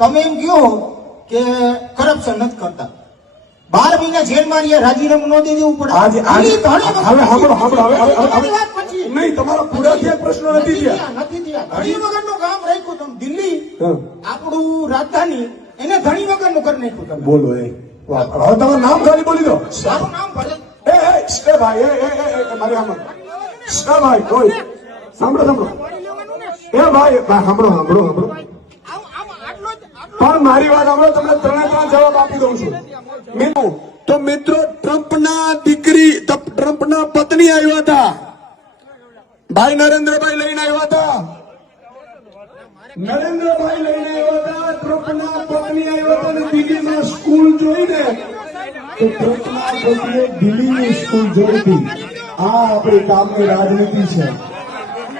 તમે એમ કહો કે કરપ્શન નથી કરતા. બાર મહિના જેલમાં રહ્યા રાજીનામું ન દે દેવું પડે. આજે હવે હવે હવે હવે. નહીં તમારા પૂરા થયા પ્રશ્નો નથી થયા. નથી થયા. ધણી વગરનું કામ રાખ્યું તમે. દિલ્હી આપણું રાજધાની એને ધણી વગરનું કરી નાખ્યું તમે. બોલો એ. હવે તમારું નામ ખાલી બોલી દો. મારું નામ ભલે. એ એ એ ભાઈ એ એ એ, મારે આમ. એ ભાઈ કોઈ સાંભળો સાંભળો એ ભાઈ સાંભળો સાંભળો સાંભળો આમ- આમ આટલો જ આટલો પણ મારી વાત સાંભળો, તમને ત્રણે ત્રણ જવાબ આપી દઉં છું. મિત્રો, તો મિત્રો, ટ્રમ્પના દીકરી ટ્રમ્પના પત્ની આવ્યા હતા. ભાઈ નરેન્દ્રભાઈ લઈને આવ્યા હતા. નરેન્દ્રભાઈ લઈને આવ્યા હતા, ટ્રમ્પના પત્ની આવ્યા હતા અને દિલ્હીમાં સ્કૂલ જોઈને. તો ટ્રમ્પના પત્નીએ દિલ્હીની સ્કૂલ જોઈ હતી. આ આપણી કામની રાજનીતિ છે.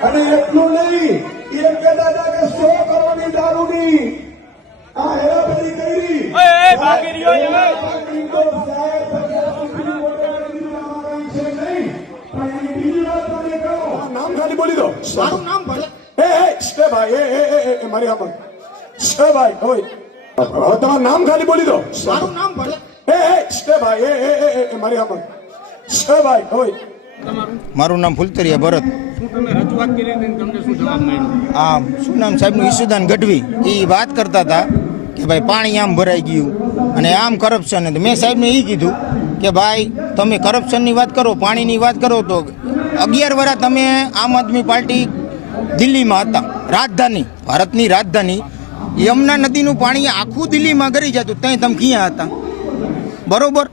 અને એટલું નહીં એ કહેતા હતા કે સો કરોડની દારૂની આ હેરાફેરી કરી ઓય, ઓય, ભાગી રહ્યો છે, ઓય. ભાગી તો સાહેબ સરકાર સુપ્રીમ કોર્ટે કરી દીધું, આમાં કંઈ છે નહીં. પણ એની બીજી વાત નામ ખાલી બોલી દો. મારું નામ ભલે. એ એ ભાઈ એ એ એ, મારી આમાં છે ભાઈ ઓય હવે તમારું નામ ખાલી બોલી દો. સારું નામ ભલે. એ એ સ્ટે ભાઈ એ એ એ, મારી આમાં છે ભાઈ ઓય મારું નામ ફુલતરિયા ભરત. તમને શું નામ સાહેબનું? ઈસુદાન ગઢવી. એ વાત કરતા હતા કે ભાઈ પાણી આમ ભરાઈ ગયું. અને આમ કરપ્શન હતું મેં સાહેબને એ કીધું કે ભાઈ, તમે કરપ્શનની વાત કરો, પાણીની વાત કરો તો અગિયાર વર્ષ તમે આમ આદમી પાર્ટી દિલ્હીમાં હતા, રાજધાની, ભારતની રાજધાની, યમુના નદીનું પાણી આખું દિલ્હીમાં ગરી જતું, ત્યાં તમે ક્યાં હતા? બરોબર?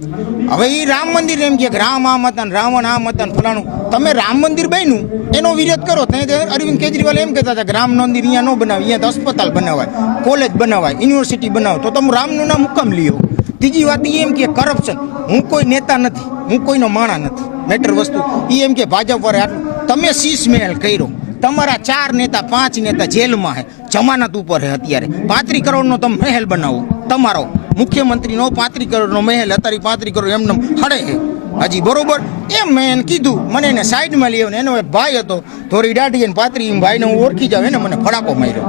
હવે એ રામ મંદિર એમ કે રામ આમ હતા ને રાવણ આમ હતા ફલાણું. તમે રામ મંદિર બન્યું, એનો વિરોધ કરો. ત્યાં અરવિંદ કેજરીવાલ એમ કહેતા હતા કે રામ મંદિર અહીંયા ન બનાવે અહીંયા અસ્પતાલ બનાવાય, કોલેજ બનાવાય, યુનિવર્સિટી બનાવો. તો તમે રામનું નામ હુકમ લ્યો. ત્રીજી વાત એ એમ કે કરપ્શન હું કોઈ નેતા નથી, હું કોઈનો માણા નથી. મેટર વસ્તુ. એ એમ કે ભાજપ વાળે તમે શીશ મહેલ કર્યો. તમારા ચાર નેતા, પાંચ નેતા જેલમાં હે, જમાનત ઉપર હે અત્યારે. પાંત્રી કરોડનો તમે મહેલ બનાવો. તમારો. મુખ્યમંત્રીનો પાંત્રી કરોડનો મહેલ અત્યારે પાંત્રી કરોડ એમને હડે હે. હજી, બરોબર? એમ મેં એને કીધું, મને એને સાઈડમાં લઈ આવ્યો એનો ભાઈ હતો થોડી દાઢી અને પાત્રી, એમ ભાઈને હું ઓળખી જાઉં, એને મને ફડાકો માર્યો.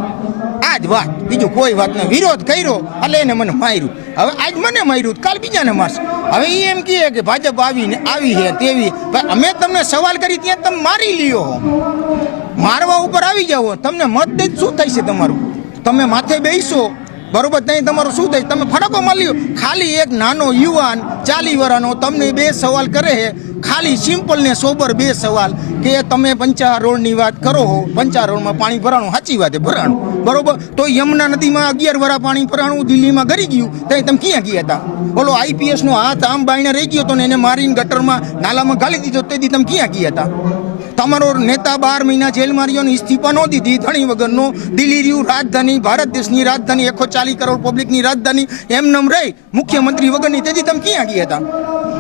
આ જ વાત, બીજું કોઈ વાત નહીં. વિરોધ કર્યો, એટલે એને મને માર્યું. હવે આજ મને માર્યું કાલ બીજાને મારશે. હવે એ એમ કહે કે ભાજપ આવીને આવી છે તેવી. અમે તમને સવાલ કરી ત્યાં તમે મારી લ્યો. મારવા ઉપર આવી જાઓ. તમને મત દઈ શું છે તમારું? તમે માથે બેસો. બરોબર ત્યાં તમારું શું થાય? તમે ફડકો માલ્યો ખાલી એક નાનો યુવાન ચાલી વરાનો તમને બે સવાલ કરે છે. ખાલી સિમ્પલ ને સોબર બે સવાલ કે તમે પંચા રોડની વાત કરો હો. પંચા રોડમાં પાણી ભરાણું, સાચી વાત ભરાણું. બરોબર? તો યમુના નદીમાં અગિયાર વરા પાણી ભરાણું, દિલ્હીમાં ગરી ગયું. ત્યાં તમે ક્યાં ગયા હતા? બોલો આઈપીએસનો હાથ આમ બાઈને રહી ગયો હતો ને એને મારીને ગટરમાં નાલામાં ગાલી દીધો તેથી તમે ક્યાં ગયા હતા? તમારો નેતા બાર મહિના જેલમાં રહ્યો ને ઇસ્તીફા ન દીધી. ધણી વગરનો દિલ્હી રાજધાની, ભારત દેશની રાજધાની એકસો ચાલીસ કરોડ પબ્લિકની રાજધાની. એમ નમ રહી મુખ્યમંત્રી વગરની. તેથી તમે ક્યાં ગયા હતા?